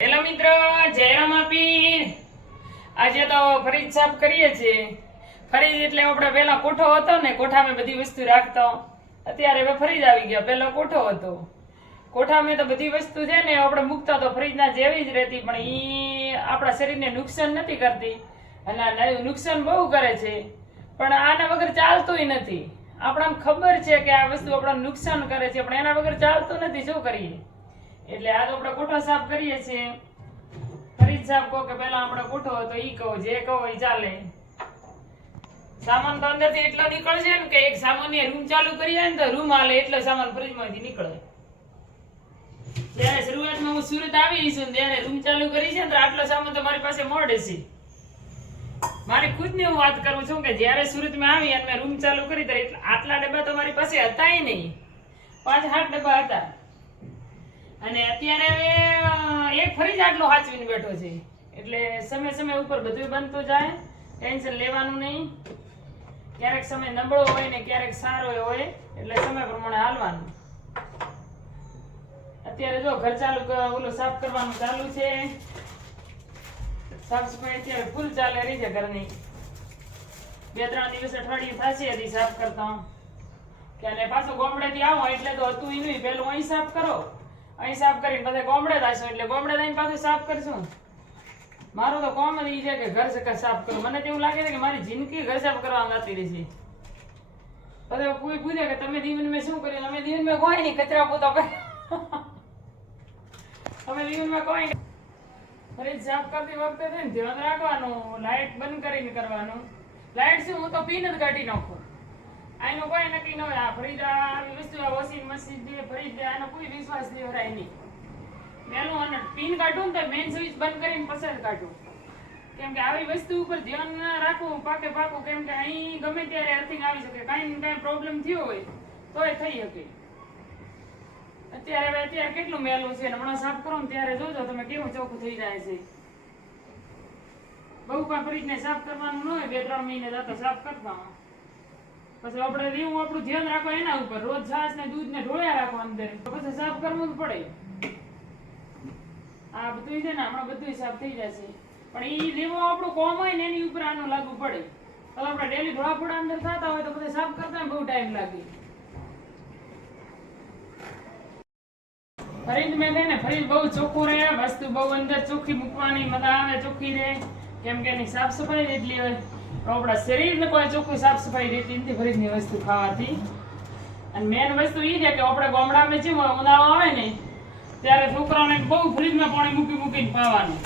Hello મિત્રો, જય રામાપીર. આજે તો ફરીજ સાફ કરીએ છીએ. ફરીજ એટલે આપણે પેલા કોઠો હતો ને, કોઠામાં બધી વસ્તુ રાખતો. અત્યારે હવે ફરીજ આવી ગયા. પેલો કોઠો હતો, કોઠામાં તો બધી વસ્તુ છે ને આપણે મૂકતા તો ફરીજના જેવી જ રહેતી, પણ એ આપણા શરીરને નુકસાન નથી કરતી અને નુકસાન બહુ કરે છે. પણ આના વગર ચાલતુંય નથી. આપણને ખબર છે કે આ વસ્તુ આપણને નુકસાન કરે છે, પણ એના વગર ચાલતું નથી. શું કરીએ? એટલે આ તો આપણે કોઠો સાફ કરીએ છીએ. ફરીજ સાફ કહો કે પેલા આપણે કોઠો હતો ઈ કહો, જે કહો એ ચાલે. સામાન તો અંદરથી એટલો નીકળશે ને કે એક સામાન્ય રૂમ ચાલુ કરીએ ને તો રૂમ હાલે એટલો સામાન ફરીજમાંથી નીકળે. જ્યારે શરૂઆતમાં હું સુરત આવી છું ત્યારે રૂમ ચાલુ કરી છે ને તો આટલો સામાન તો મારી પાસે મળે છે. મારી ખુદની હું વાત કરું છું કે જ્યારે સુરતમાં આવી અને મેં રૂમ ચાલુ કરી તો આટલા ડબ્બા તો મારી પાસે હતાય નહીં, 5-8 ડબ્બા હતા. અને અત્યારે હવે એક ફરીજ આટલો હાચવીને બેઠો છે. એટલે સમય સમય ઉપર બધું બનતું જાય, ટેન્શન લેવાનું નહીં. ક્યારેક સમય નબળો હોય ને ક્યારેક સારો હોય, એટલે સમય પ્રમાણે હાલવાનું. અત્યારે જો ઘર ચાલુ ઓલું સાફ કરવાનું ચાલુ છે. સાફ સફાઈ અત્યારે ફૂલ ચાલે રહી છે ઘરની. 2-3 દિવસ અઠવાડિયું થશે હજી સાફ કરતા. કે અને પાછું ગોમડેથી આવો એટલે તો હતું ઈ નહીં, પેલું અહીં સાફ કરો, અહીં સાફ કરીને પછી ગોમડે થશો એટલે ગોમડે થઈને પાછું સાફ કરશું. મારું તો કોમ જ ઈ છે કે ઘર સાફ કરું. મને તો એવું લાગે છે કે મારી જિંદગી ઘર સાફ કરવામાં જતી રહી છે. પછી કોઈ પૂછે કે તમે જીવનમાં શું કર્યું? અમે જીવનમાં કોઈ નહીં, કચરા પોતા કર્યો. અમે જીવનમાં કોઈ નહીં. ફરીજ સાફ કરતી વખતે છે ને ધ્યાન રાખવાનું, લાઇટ બંધ કરીને કરવાનું. લાઇટ શું, હું તો પીન જ કાઢી નાખું. આનો કોઈ નક્કી ન હોય. આ ફરીજ આવી વસ્તુ, આ વોશિંગ મશીન છે, ફરીજ આનો કોઈ વિશ્વાસ લેવરાય નહીં. પેલું અને પિન કાઢું ને તો મેઇન સ્વિચ બંધ કરીને પછી કાઢું. કેમ કે આવી વસ્તુ ઉપર ધ્યાન રાખવું પાકું. કેમ કે અહીં ગમે ત્યારે અર્થિંગ આવી શકે, કાંઈ ને કાંઈ પ્રોબ્લેમ થયો હોય તોય થઈ શકે. અત્યારે કેટલું મેલું છે, હમણાં સાફ કરો ને ત્યારે જોજો તમે કેવું ચોખ્ખું થઈ જાય છે. બહુ કાંઈ ફરીજને સાફ કરવાનું ન હોય, 2-3 મહિને જતા સાફ કરતા. પછી આપણે રેવું આપણું ધ્યાન રાખો એના ઉપર. રોજ છાશ ને દૂધ ને ઢોળ્યા રાખો અંદર, પછી સાફ કરવું જ પડે. આ બધું છે ને હમણાં બધું સાફ થઈ જશે, પણ ઈ લેવો આપણું કોમ હોય ને એની ઉપર આનું લાગુ પડે. તો આપણે ડેલી ધોળાફોડા અંદર થતા હોય તો બધે સાફ કરતા બહુ ટાઈમ લાગે. ફરીજ મેં ને ફરીજ બહુ ચોખ્ખું રહે, વસ્તુ બહુ અંદર ચોખ્ખી મૂકવાની મજા આવે, ચોખ્ખી રહે. કેમ કે એની સાફ સફાઈ એટલી હોય. આપણા શરીરને કોઈ ચોખ્ખી સાફ સફાઈ રહેતી નથી ફરીજની વસ્તુ ખાવાથી. અને મેન વસ્તુ એ છે કે આપણે ગામડામાં છે ઉનાળો આવે ને ત્યારે છોકરાઓને બહુ ફ્રીજમાં પાણી મૂકીને પાવાનું.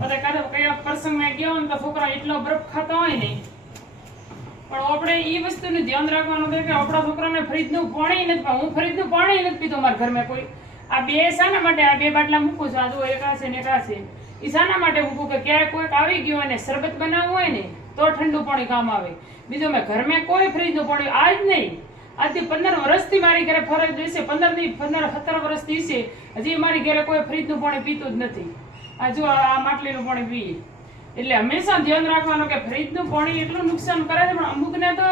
પછી કયા પ્રસંગમાં ગયો ને તો છોકરા એટલો બરફ ખાતો હોય ને, પણ આપણે એ વસ્તુનું ધ્યાન રાખવાનું છે કે આપણા છોકરાને ફ્રીજનું પાણી નથી પાવું. હું ફ્રીજનું પાણી નથી પીતો મારા ઘરમાં કોઈ. આ બે શાના માટે આ 2 બાટલા મૂકું છું, આ જો એક આ છે ને એક આ છે. એ શાના માટે મૂકું કે ક્યારેક કોઈક આવી ગયું હોય ને શરબત બનાવવું હોય ને તો ઠંડુ પાણી કામ આવે. બીજું મેં ઘરમાં કોઈ ફ્રીજનું પાણી આજ નહીં, આજથી 15 વર્ષથી મારી ઘરે ફરજ છે. 15-17 વર્ષથી છે, હજી મારી ઘરે કોઈ ફ્રીજનું પાણી પીતું જ નથી. આ જો આ માટલીનું પાણી પીએ. એટલે હંમેશા ધ્યાન રાખવાનું કે ફ્રીજનું પાણી એટલું નુકસાન કરે છે, પણ અમુકને તો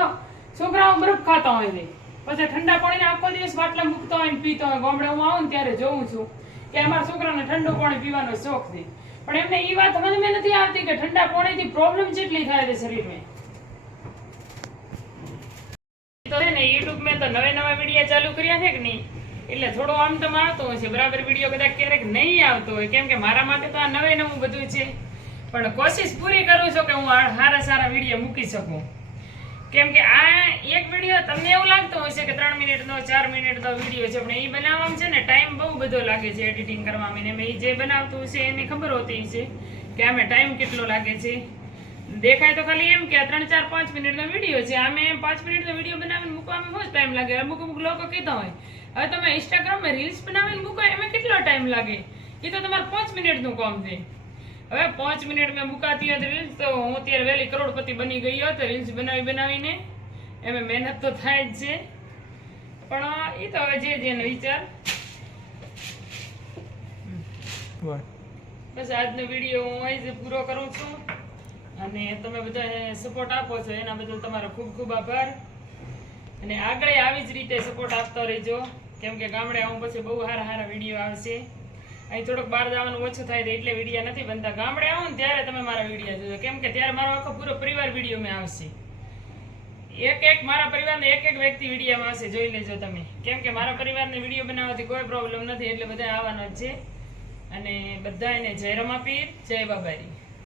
છોકરાઓ બરફ ખાતા હોય ને પછી ઠંડા પાણીને આખો દિવસ બાટલા મૂકતા હોય ને પીતા હોય. ગામડે હું આવું ને ત્યારે જોઉં છું કે અમારા છોકરાને ઠંડુ પાણી પીવાનો શોખ છે, પણ એમને એ વાત સમજમાં નથી આવતી કે ઠંડા પાણીથી પ્રોબ્લેમ જેટલી થાય છે શરીરમાં. તો છે ને યુટ્યુબ મેં તો નવા વિડીયો ચાલુ કર્યા છે કે નહીં, એટલે થોડો આમ તો આવતો હોય છે બરાબર વિડીયો, કદાચ ક્યારેક નહીં આવતો હોય. કેમ કે મારા માટે તો આ નવું બધું છે, પણ કોશિશ પૂરી કરું છું કે હું સારા વિડીયો મૂકી શકું. કેમ કે આ એક વિડીયો તમને એવું લાગતું હશે કે 3 મિનિટનો 4 મિનિટનો વિડીયો છે, પણ એ બનાવવામાં છે ને ટાઈમ બહુ બધો લાગે છે એડિટિંગ કરવામાં. ને એ જે બનાવતું હશે એને ખબર હોતી છે કે આમે ટાઈમ કેટલો લાગે છે. દેખાય તો ખાલી એમ કે 3, 4, 5 મિનિટનો વિડીયો છે. આમે 5 મિનિટનો વિડીયો બનાવીને મૂકવામાં બહુ ટાઈમ લાગે. અમુક લોકો કહેતા હોય હવે તમે ઇન્સ્ટાગ્રામમાં રીલ્સ બનાવીને મૂકો એમાં કેટલો ટાઈમ લાગે, એ તો તમારે 5 મિનિટનું કામ છે. હવે 5 મિનિટમાં મુકાતી હતી રીલ્સ તો હું અત્યારે વહેલી કરોડપતિ બની ગઈ હોત રીલ્સ બનાવીને. એમાં મહેનત તો થાય જ છે, પણ એ તો હવે જેનો વિચાર. બસ આજનો વિડીયો હું અહીં જ પૂરો કરું છું. અને તમે બધા સપોર્ટ આપો છો એના બદલ તમારો ખૂબ ખૂબ આભાર. અને આગળ આવી જ રીતે સપોર્ટ આપતા રહેજો, કેમ કે ગામડે આવું પછી બહુ સારા વિડીયો આવશે. અહીં થોડોક બહાર જવાનું ઓછું થાય તો એટલે વિડીયો નથી બનતા. ગામડે આવું ને ત્યારે તમે મારા વિડીયો જોજો, કેમ કે ત્યારે મારો આખો પૂરો પરિવાર વિડીયોમાં આવશે. એક મારા પરિવારને એક વ્યક્તિ વિડીયોમાં આવશે, જોઈ લેજો તમે. કેમ કે મારા પરિવારને વિડીયો બનાવવાથી કોઈ પ્રોબ્લેમ નથી, એટલે બધા આવવાનો જ છે. અને બધાને જય રમાપીર, જય બાબારી.